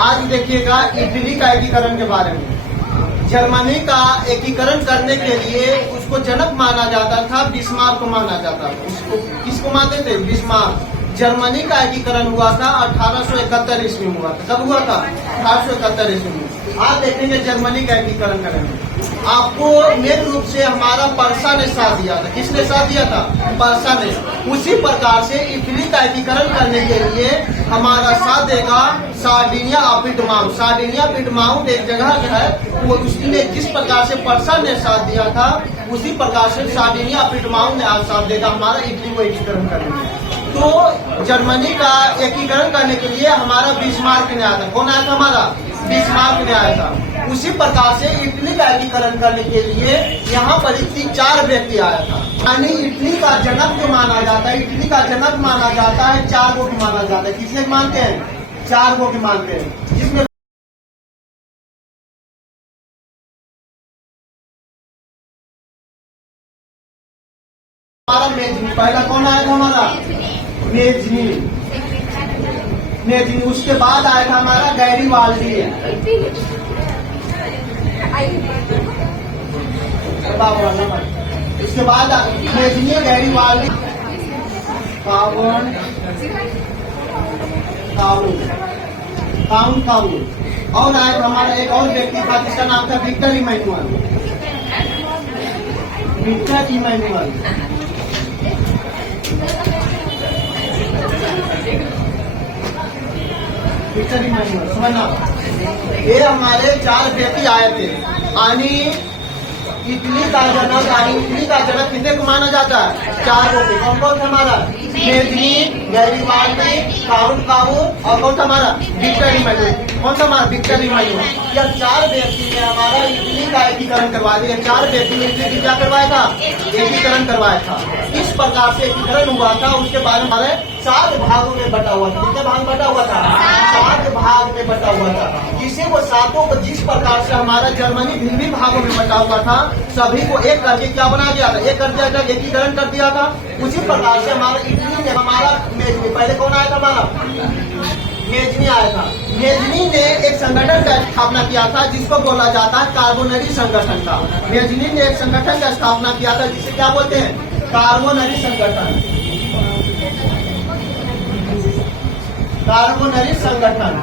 आज देखिएगा इटली का एकीकरण के बारे में। जर्मनी का एकीकरण करने के लिए उसको जनक माना जाता था, बिस्मार्क को माना जाता था। उसको किसको मानते थे? बिस्मार्क। जर्मनी का एकीकरण हुआ था 1871 ईस्वी में हुआ था। कब हुआ था? 1871 ईस्वी में। आज देखेंगे जर्मनी का एकीकरण करेंगे। आपको मेन रूप से हमारा पर्सा ने साथ दिया था। किसने साथ दिया था? पर्सा ने। उसी प्रकार से इटली का एकीकरण करने के लिए हमारा साथ देगा सार्डिनिया अपिटमाउंट। सार्डिनिया अपिटमाउंट एक जगह है, वो उसने जिस प्रकार से पर्सा ने साथ दिया था उसी प्रकार से सार्डिनिया अपिटमाउंट ने आज साथ देगा हमारा इटली को एकीकरण करने में। तो जर्मनी का एकीकरण करने के लिए हमारा बिस्मार्क ने आया था। कौन आया था? हमारा बिस्मार्क ने आया था। उसी प्रकार से इटली का एकीकरण करने के लिए यहाँ पर 4 व्यक्ति आया था। यानी इटली का जनक जो माना जाता है, इटली का जनक माना जाता है 4 को माना जाता है। किसने मानते हैं? 4 को मानते हैं। जिसमें हमारा मेजनी, पहला कौन आया था? हमारा मेजनी। मेजनी। उसके बाद आया था हमारा गैरीवाल्डी। उसके बाद मेजनी, गैरीवाल्डी, काउन और आया था हमारा एक और व्यक्ति था जिसका नाम था विक्टर इमैनुअल। Victor Emmanuel. समझना, ये हमारे 4 व्यक्ति आए थे। यानी इटली का जनक कितने को माना जाता है? 4 को। कौन कौन था? हमारा मेजनी, गैरीवाल्डी, काउन और कौन था? हमारा विक्टर इमैनुअल। कौन सा? हमारा विक्टर इमैनुअल। यह 4 व्यक्ति ने हमारा इटली का एकीकरण करवा दिया। 4 व्यक्ति ने इटली क्या करवाया था? एकीकरण करवाया था। इस प्रकार से एकीकरण हुआ था। उसके बाद हमारे 7 भागों में बटा हुआ था। कितने भाग बटा हुआ था? 7 भाग में बटा हुआ था। किसी को 7 को जिस प्रकार से हमारा जर्मनी भिन्न भागों में बटा हुआ था, सभी को एक करके क्या बना दिया था? एक कर दिया था, एकीकरण कर दिया था। उसी प्रकार से हमारा इटली ने हमारा मेजनी, पहले कौन आया था? हमारा मेजनी आया था। मेजनी ने एक संगठन का स्थापना किया था जिसको बोला जाता है कार्बोनरी संगठन का। मेजनी ने एक संगठन का स्थापना किया था जिसे क्या बोलते हैं? कार्बोनरी संगठन। कार्बोनरी संगठन।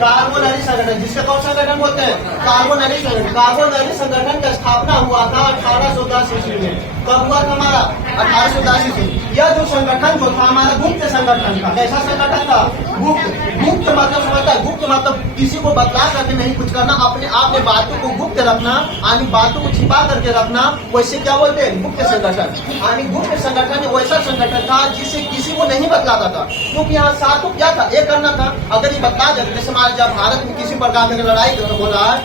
कार्बोनरी संगठन जिससे कौन संगठन बोलते हैं? कार्बोनरी संगठन। कार्बोनरी संगठन का स्थापना हुआ था 1810 ईस्वी में। कब हुआ था? हमारा 1810 ईस्वी। यह जो संगठन जो था हमारा गुप्त संगठन था। कैसा संगठन था? गुप्त मतलब समझता है? गुप्त मतलब किसी को बतला करके नहीं कुछ करना, अपने आप में बातों को गुप्त रखना, यानी बातों को छिपा करके रखना। वैसे क्या बोलते हैं? गुप्त संगठन। यानी गुप्त संगठन वैसा संगठन था जिसे किसी को नहीं बतलाता था, क्योंकि यहाँ 7 को क्या था? एक करना था। अगर ये बता जाए, जैसे हमारे जब भारत में किसी प्रकार की लड़ाई हो रहा है,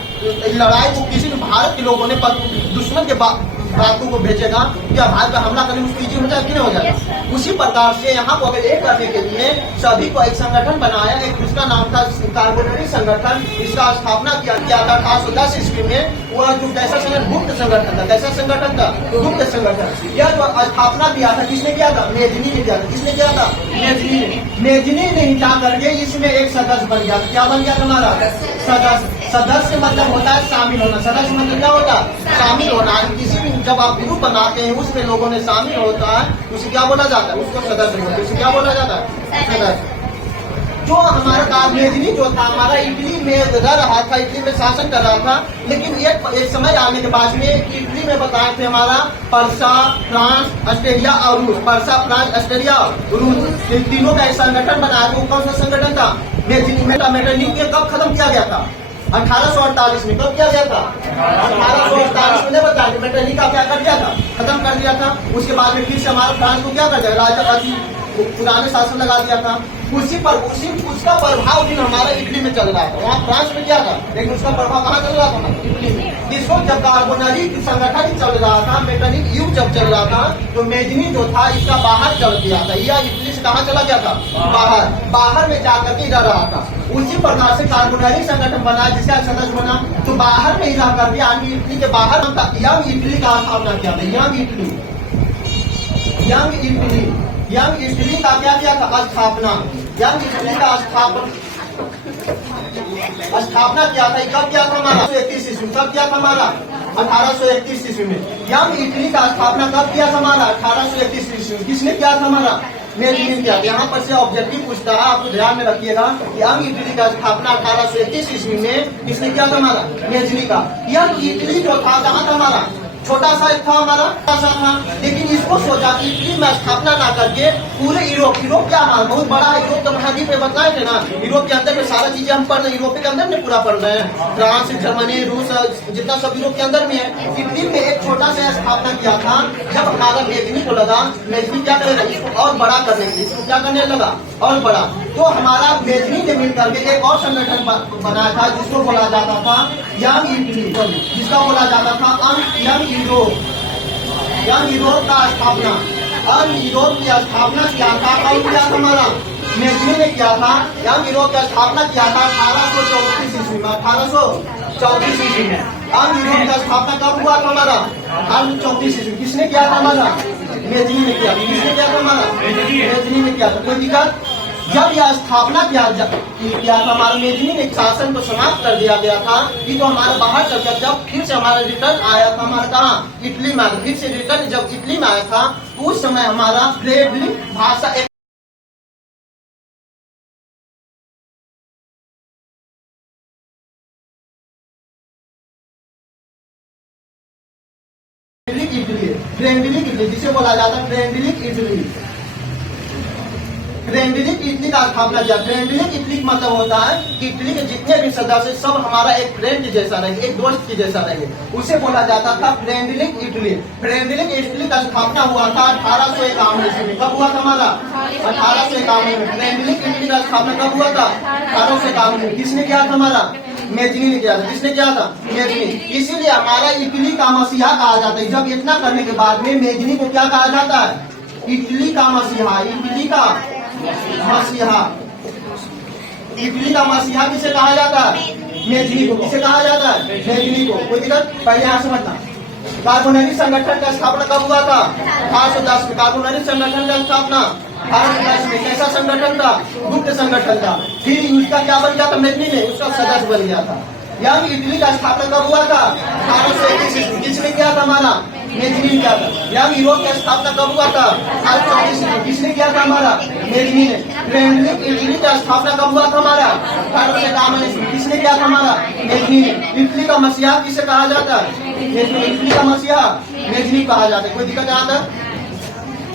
लड़ाई को किसी भारत के लोगों ने दुश्मन के बातों को भेजेगा, क्या भारत पर हमला करने उसको इजी हो जाए कि नहीं हो जाएगा? उसी प्रकार से यहाँ को अगर एक करने के लिए सभी को एक संगठन बनाया। एक उसका नाम था कार्बोनरी संगठन। इसका स्थापना किया था 1810 ईस्वी में। वह जो कैसा संगठन? गुप्त संगठन था। कैसा संगठन था? गुप्त संगठन। यह जो स्थापना किया था किसने किया था? मेजनी ने किया था। किसने किया था? मेजनी ने। मेजनी ने ही जा करके इसमें एक सदस्य बन गया। क्या बन गया था? हमारा सदस्य। सदस्य मतलब होता है शामिल होना। सदस्य मतलब क्या होता है? शामिल होना। किसी भी जब आप ग्रुप बनाते हैं उसमें लोगों ने शामिल होता है, उसे क्या बोला जाता है? उसको सदस्य बोलते हैं। उसे क्या बोला जाता है? सदस्य। जो हमारा मेजनी जो था हमारा इटली में रह रहा था, इटली में शासन कर रहा था। लेकिन एक समय आने के बाद में इटली में बताए थे हमारा पर्सा, फ्रांस, ऑस्ट्रेलिया और रूस। पर्सा, फ्रांस, ऑस्ट्रेलिया, रूस, इन तीनों का एक संगठन बनाया। वो कौन सा संगठन था? मेजनी। मेटरनिक में कब खत्म किया गया था? 1848 में। कब किया गया था? 1848 में। बताया मेटरनिक का क्या कर दिया था? खत्म कर दिया था। उसके बाद में फिर से हमारा फ्रांस को क्या कर दिया? राजा पुराने शासन लगा दिया था। उसका प्रभाव भी हमारा इटली में चल रहा था। वहाँ फ्रांस में क्या था, लेकिन उसका प्रभाव कहाँ चल रहा था? इटली में। जिसको जब कार्बोनरी संगठन चल रहा था, मेटरनिक युग जब चल रहा था, तो मेजनी जो था इसका बाहर चल गया था। यह इटली से कहाँ चला गया था? बाहर में जाकर के रह रहा था। उसी प्रकार से कार्बोनरी संगठन बना जिसका सदस्य बना, तो बाहर में ही रह करके आगे इटली के बाहर यंग इटली का स्थापना किया था। यंग इटली का क्या किया था? स्थापना। यंग इटली का स्थापना स्थापना किया था। कब किया था हमारा? 1831 ईस्वी। कब किया था हमारा? 1831 ईस्वी में। यंग इटली का स्थापना कब किया था हमारा? 1831 ईस्वी में। किसने किया था हमारा? मेजनी किया। यहाँ पर से ऑब्जेक्टिव पूछता है, आप ध्यान में रखिएगा। यंग इटली का स्थापना 1831 ईस्वी में किसने किया था हमारा? मेजनी का। यंग इटली जो था कहाँ था हमारा? छोटा सा था हमारा, छोटा सा था, लेकिन इसको सोचा कि इटली में स्थापना ना करके पूरे यूरोप क्या हमारा बहुत बड़ा यूरोप तो महाद्वीप में बताए थे ना। यूरोप के अंदर में सारा चीजें हम पढ़ रहे हैं, यूरोप के अंदर में पूरा पढ़ रहे हैं। फ्रांस, जर्मनी, रूस, जितना सब यूरोप के अंदर में है। इटली में एक छोटा सा स्थापना किया था। जब हमारा मेजनी को लगा, मेजनी क्या करेगा? इसको और बड़ा करने के लिए इसको क्या करने लगा? और बड़ा। तो हमारा मेजनी ने मिल करके एक और संगठन बनाया था जिसको बोला जाता था यंग इटली, जिसका बोला जाता था यंग यूरोप का स्थापना। यंग यूरोप की स्थापना किया था। कौन किया था हमारा? मेजनी ने किया था। यंग यूरोप की स्थापना किया था 1834 ईस्वी में। 1834 ईस्वी में यंग यूरोप का स्थापना कब हुआ था हमारा? 1834 ईस्वी। किसने किया था हमारा? मेजनी ने किया। किसने किया था हमारा? मेजनी ने किया था। कोई दिक्कत? जब यह स्थापना किया था हमारा मेजनी ने शासन को समाप्त कर दिया गया था। कि तो हमारा बाहर चल गया। जब फिर से हमारा रिटर्न आया था हमारा कहाँ? इटली में। फिर से रिटर्न जब इटली में आया था उस समय हमारा फ्रेडरिक भाषा फ्रेंडलिक इटली, जिसे बोला जाता है फ्रेंडलिक इटली। फ्रेंडलिक इटली का स्थापना किया। फ्रेंडलिक इटली का मतलब होता है कि इटली के जितने भी सदस्य सब हमारा एक फ्रेंड जैसा रहे, एक दोस्त के जैसा रहे, उसे बोला जाता था फ्रेंडलिक इटली। फ्रेंडलिक इटली का स्थापना हुआ था 1851 ईस्वी में। कब हुआ था हमारा? 1851 में। फ्रेंडलिक इटली का स्थापना कब हुआ था? 1851 में। किसने किया था हमारा? मेजनी ने किया था। किसने किया था? मेजनी। इसीलिए हमारा इटली का मसीहा कहा जाता है। जब इतना करने के बाद में मेजनी को क्या कहा जाता है? इटली का मसीहा। इटली का मसीहा। इटली का मसीहा किसे कहा जाता है? मेजनी को। किसे कहा जाता है? मेजनी को। कोई दिक्कत? पहले यहाँ समझना। कार्बोनेरी संगठन का स्थापना कब हुआ था? 1810 में। कार्बोनेरी संगठन का स्थापना 1810 में। कैसा संगठन था? गुप्त संगठन था। फिर उसका क्या बन गया था? मेजनी ने उसका सदस्य बन गया था। यंग इटली का स्थापना कब हुआ था? 1821 ईस्वी। किसने किया था हमारा? मेजनी ने किया था। यंग यूरोप की स्थापना कब हुआ था? 1834 में। किसने किया था हमारा? मेजनी ने। फ्रेंडलिक इटली का स्थापना कब हुआ था हमारा? 1851 ईस्वी। किसने किया था हमारा? मेजनी ने। इटली का मसीहा किसे कहा जाता है? इटली का मसीहा मेजनी कहा जाता है। कोई दिक्कत यहाँ तक?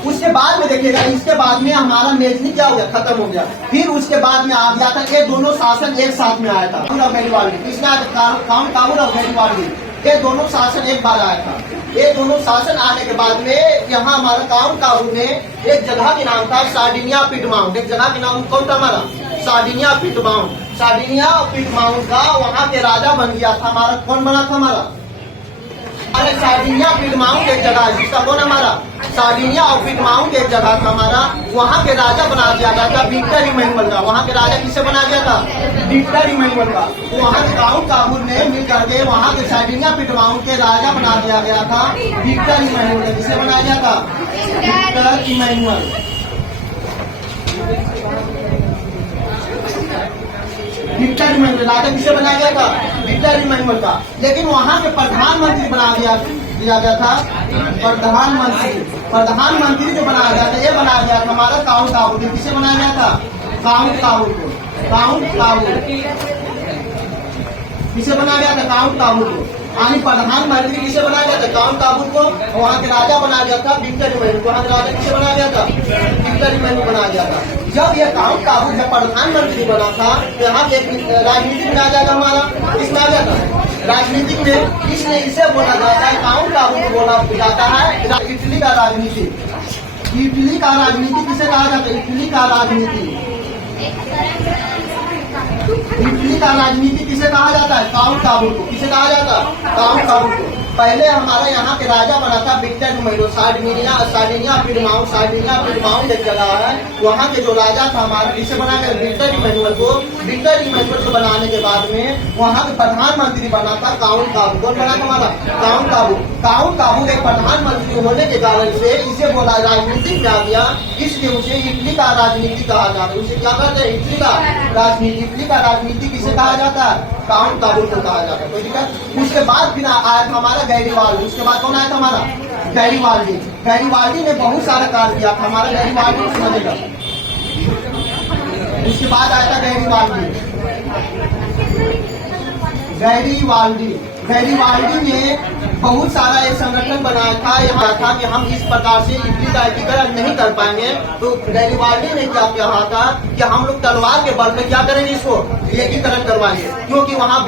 उसके बाद में देखिएगा, इसके बाद में हमारा मेजनी क्या हो गया? खत्म हो गया। फिर उसके बाद में आ गया था ये दोनों शासन एक साथ में आया था। किसने आया था? काउंट काबूल और गैरिबाल्डी। ये दोनों शासन एक बार आया था। ये दोनों शासन आने के बाद में यहाँ हमारा काउंट काबूल में एक जगह के नाम था सार्डिनिया पिटमाउंट। एक जगह के नाम कौन था हमारा? सार्डिनिया पिटमाउंट। सार्डिनिया पिटमाउंट का वहाँ के राजा बन गया था हमारा। कौन बना था हमारा? अरे सार्डिनिया पिटमाउंट एक जगह है जिसका कौन हमारा? सार्डिनिया और पिटमाउंट एक जगह था हमारा। वहाँ के राजा बना दिया गया था विक्टर इमैनुअल का। वहाँ के राजा किसे बना गया था? विक्टर इमैनुअल का। वहाँ के काउंट काबूल ने मिल करके वहाँ के सार्डिनिया पिटमाउंट के राजा बना दिया गया था विक्टर इमैनुअल। किसे बनाया गया था? Victor Emmanuel. विक्टर इमैनुअल राजा किसे बनाया गया था? विक्टर इमैनुअल का। लेकिन वहाँ के प्रधानमंत्री बना दिया गया था प्रधानमंत्री जो बनाया गया था ये बनाया गया था हमारा काउंट काबूल। किसे बनाया गया था? काउंट काबूल को। काउंट काबूल किसे बनाया गया था? काउंट काबूल को। यानी प्रधानमंत्री किसे बनाया गया था? काउंट काबूल को। वहाँ के राजा बनाया गया था विक्टर इमैनुअल। वहाँ के राजा किसे बनाया गया था? विक्टर इमैनुअल बनाया गया था। जब यह काउंट काबूल जब प्रधानमंत्री बना था तो यहाँ के राजनीतिक में आ जाएगा हमारा। किसमें आ जाता है? राजनीतिक में। इसलिए इसे बोला जाता है काउंट काबूल बोला जाता है इटली का राजनीति। इटली का राजनीति किसे कहा जाता है? इटली का राजनीति। इटली का राजनीति किसे कहा जाता है? काउंट काबूल को। किसे कहा जाता है? काउंट काबूल को। पहले हमारा यहाँ के राजा बना था विक्टर नुमेरो। सार्डिनिया पिडमाउंट एक जगह है, वहाँ के जो राजा था हमारा, इसे बनाकर विक्टर इमैनुअल को बनाने के बाद में वहाँ के प्रधानमंत्री बना था काउंट काबू। कौन बना था हमारा? काउंट काबू एक प्रधानमंत्री होने के कारण से इसे बोला राजनीतिक में आ गया, इसलिए उसे इटली का राजनीति कहा जाता है। उसे क्या कहते हैं? इटली का राजनीति। इटली का राजनीति किसे कहा जाता है? काउंट काबू को कहा जाता है। ठीक है। उसके बाद फिर आया था हमारा गैरीवाल्डी। उसके बाद कौन आया था हमारा? गैरीवाल्डी ने बहुत सारा कार्य किया था हमारा। गैरीवाल्डी को समझेगा। उसके बाद आया था गैरीवाल्डी ने बहुत सारा एक संगठन बनाया था। यहाँ था कि हम इस प्रकार से इटली का एकीकरण नहीं कर पाएंगे, तो गैरीवाल्डी ने क्या कहा था कि हम लोग तलवार के बल पे क्या करेंगे, इसको एकीकरण करवाएंगे। क्योंकि वहाँ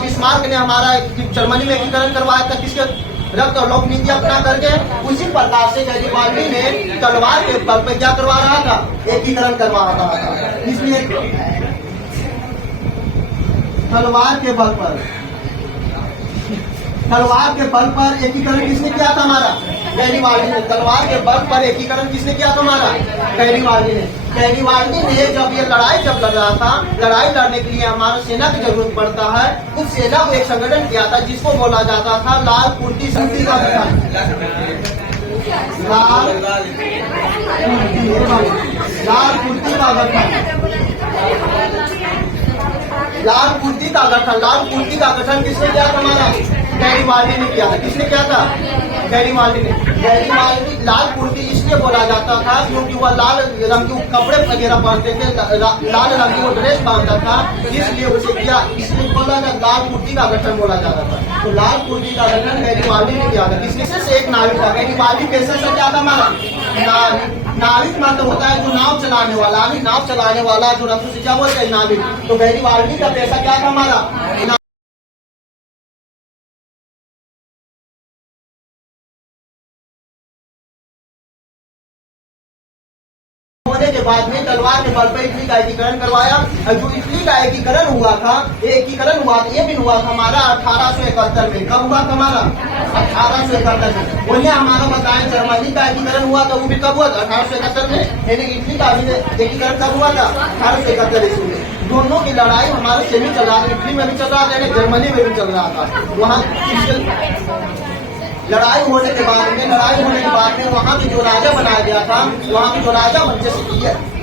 बिस्मार्क ने हमारा जर्मनी में एकीकरण करवाया था, किसके रक्त और लोक नीति अपना करके। उसी प्रकार से गैरीवाल्डी ने तलवार के बल पे क्या करवा रहा था? एकीकरण करवा रहा था। इसलिए तलवार के बल पर एकीकरण किसने किया था हमारा? गैरीवाल्डी ने। तलवार के बल पर एकीकरण किसने किया था हमारा? गैरीवाल्डी ने जब ये लड़ाई लड़ रहा था, लड़ाई लड़ने के लिए हमारा सेना की जरूरत पड़ता है। उस सेना को एक संगठन किया था जिसको बोला जाता था लाल कुर्ती समिति का गठन। लाल कुर्ती का गठन किसने किया था हमारा? गैरीवाल्डी ने किया था। किसने किया था? गैरीवाल्डी ने। लाल कुर्ती इसलिए बोला जाता था क्योंकि वह लाल रंग के कपड़े वगैरह पहनते थे, लाल रंग की वो ड्रेस पहनता था, इसलिए उसे किया, इसलिए बोला था लाल कुर्ती का गठन बोला जाता था। तो लाल कुर्ती का गठन गैरीवाल्डी ने किया था। किसने से? एक नाविक था। गैरीवाल्डी पैसे से क्या था हमारा? नाविक मतलब होता है जो नाव चलाने वाला, जो रस्सों से क्या बोलते हैं? नाविक। तो गैरीवाल्डी का पैसा क्या था हमारा? होने के बाद में तलवार के बल पर इटली का एकीकरण करवाया। और जो इटली का एकीकरण हुआ था, ये भी हुआ था हमारा 1871 में। कब हुआ था हमारा? 1871 में। वही हमारा बताएं जर्मनी का एकीकरण हुआ था, वो भी कब हुआ था? 1871 में। यानी इटली का एकीकरण कब हुआ था? 1871 ईस्वी में। दोनों की लड़ाई हमारे से भी चल रहा था, इटली में भी चल रहा था, जर्मनी में भी चल रहा था। वहाँ लड़ाई होने के बाद में वहाँ के जो राजा बनाया गया था, वहाँ के जो राजा जैसे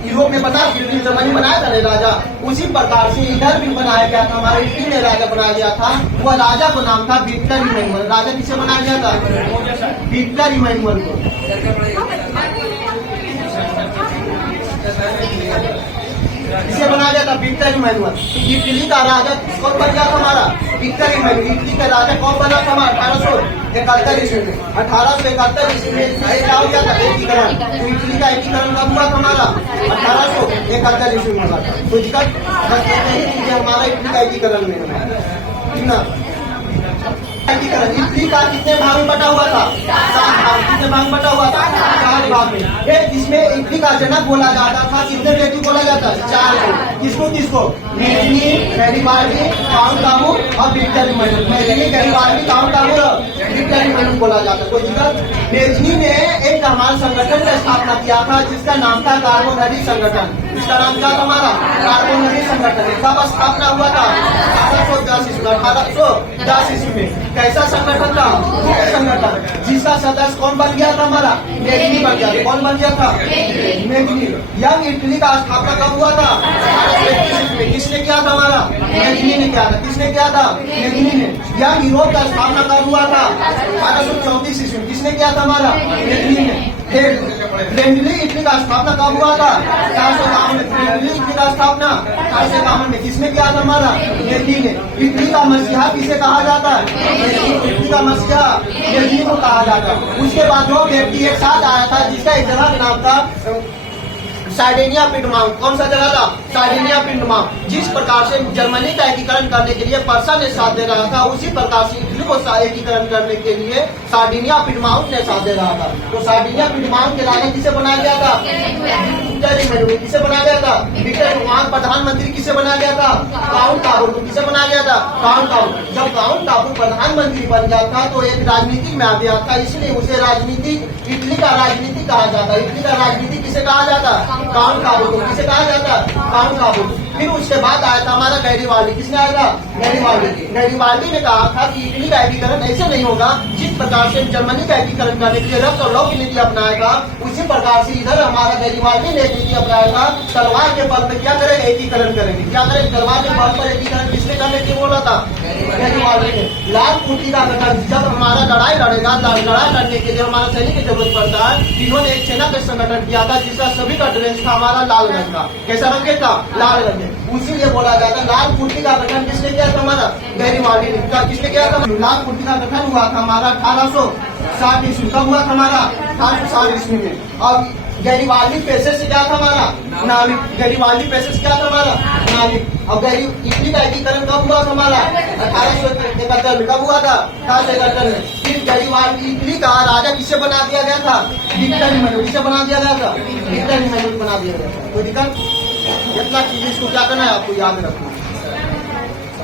यूरोप में बता जर्मनी बनाया था राजा, उसी प्रकार से इधर भी बनाया गया था। हमारे इटली में राजा बनाया गया था, वह राजा को नाम था विक्टर इमैनुअल। राजा किसे बनाया गया था? विक्टर इमैनुअल को। इसे बनाया गया था विक्टर इमैनुअल। इटली का राजा कौन बन गया था हमारा? Victor Emmanuel. इटली का राजा कौन बना था हमारा? 1871 ईस्वी में। 1871 ईस्वी में क्या हो गया था? एकीकरण। तो इटली का एकीकरण कब हुआ था हमारा? 1871 ईस्वी में हुआ था। तो दिक्कत हमारा इटली का एकीकरण में ठीक ना। एकीकरण इटली का कितने भाग में बटा हुआ था? 7 भाग। कितने भाग में बटा हुआ था? 4 भाग में। जिसमें इटली का जनक बोला जाता था, कितने व्यक्ति बोला जाता है? 4 को। किसको? मेजनी, गैरीवाल्डी, काउंट काबू और Victor Emmanuel. Mazzini, Garibaldi, count Cavour और विक्टर इमैनुअल बोला जाता है। कोई दिक्कत? मेजनी ने एक हमारे संगठन का स्थापना किया था जिसका नाम था कार्बोनरी संगठन। इसका नाम क्या था हमारा? कार्बोनरी संगठन। कब स्थापना हुआ था? 1810 ईस्वी में। कैसा संगठन था? संगठन जिसका सदस्य कौन बन गया था हमारा? मेजनी बन गया। कौन बन गया था? मेजनी। यंग इटली का स्थापना कब हुआ था? 1821 में। किसने किया था हमारा? मेजनी ने किया था। किसने किया था? मेजनी ने। यंग यूरोप का स्थापना कब हुआ था? 1834 ईस्वी में। किसने किया था हमारा? मेजनी ने। फ्रेंडली इटली का स्थापना कब हुआ था? 451 में। फ्रेंडली इटली का स्थापना 451 में। किसने किया था हमारा? मेजनी ने। इटली का मसीहा किसे कहा जाता है? इटली का मसीहा मेजनी को कहा जाता है। उसके बाद 2 व्यक्ति एक साथ आया था जिसका एक जगह का नाम था सार्डिनिया पिडमाउंट। कौन सा जगह था? Sardinia Piedmont. जिस प्रकार से जर्मनी का एकीकरण करने के लिए पर्सा ने साथ दे रहा था, उसी प्रकार से इटली को एकीकरण करने के लिए सार्डिनिया पिडमाउंट ने साथ दे रहा था। तो सार्डिनिया पिडमाउंट के राजा किसे बनाया गया था? किसे बनाया गया था? विक्टर वहां प्रधानमंत्री किसे बनाया गया था? काउंट काबू। किसे बनाया गया था? काउंट काबू। जब काउंट काबू प्रधानमंत्री बन गया था तो एक राजनीतिक में आ गया था, इसलिए उसे राजनीतिक इटली का राजनीति कहा जाता। इटली का राजनीति किसे कहा जाता? काउंट काबू को। किसे कहा जाता? काउंट काबू। फिर उसके बाद आया था हमारा गैरीवाल्डी। किसने आया था? गैरीवाल्डी। गैरीवाल्डी ने कहा था कि इटली का एकीकरण ऐसे नहीं होगा, जिस प्रकार से जर्मनी का एकीकरण करने के लिए रक्त और लौ की नीति अपनाया था, उसी प्रकार से इधर हमारा गैरीवाल्डी ने नीति अपनाया था। तलवार के बल पर क्या करेगा? एकीकरण करेंगे। क्या करेंगे? तलवार के बल पर एकीकरण किसने करने के बोला था? गैरीवाल्डी ने। लाल कुटी का गठन, जब हमारा लड़ाई लड़ेगा, लड़ाई लड़ने के लिए हमारा सैनिक की जरूरत पड़ता है, इन्होंने एक सेना का संगठन किया था जिसका सभी का ड्रेस था हमारा लाल रंग का। कैसा रंग था? लाल रंग। उसी लिए बोला जाता है लाल कुर्ती का गठन किसने किया था? हमारा गैरीवाल्डी ने। किसने किया था? लाल कुर्ती का गठन हुआ था हमारा 1860 ईस्वी। कब हुआ था? हमारा 1860 ईस्वी में। और गैरीवाल्डी पैसे से क्या था? हमारा नाविक। गैरीवाल्डी पैसे से क्या था? हमारा नाविक। और इटली का एकीकरण कब हुआ था? हमारा 1871 में। कब हुआ था? 1871 में। फिर गैरीवाल्डी इटली का राजा किसे बना दिया गया था? Victor Emmanuel. किसे बना दिया गया था? विक्टर इमैनुअल बना दिया गया था। कोई दिक्कत? इतना चीज इसको क्या करना है? आपको याद रखना।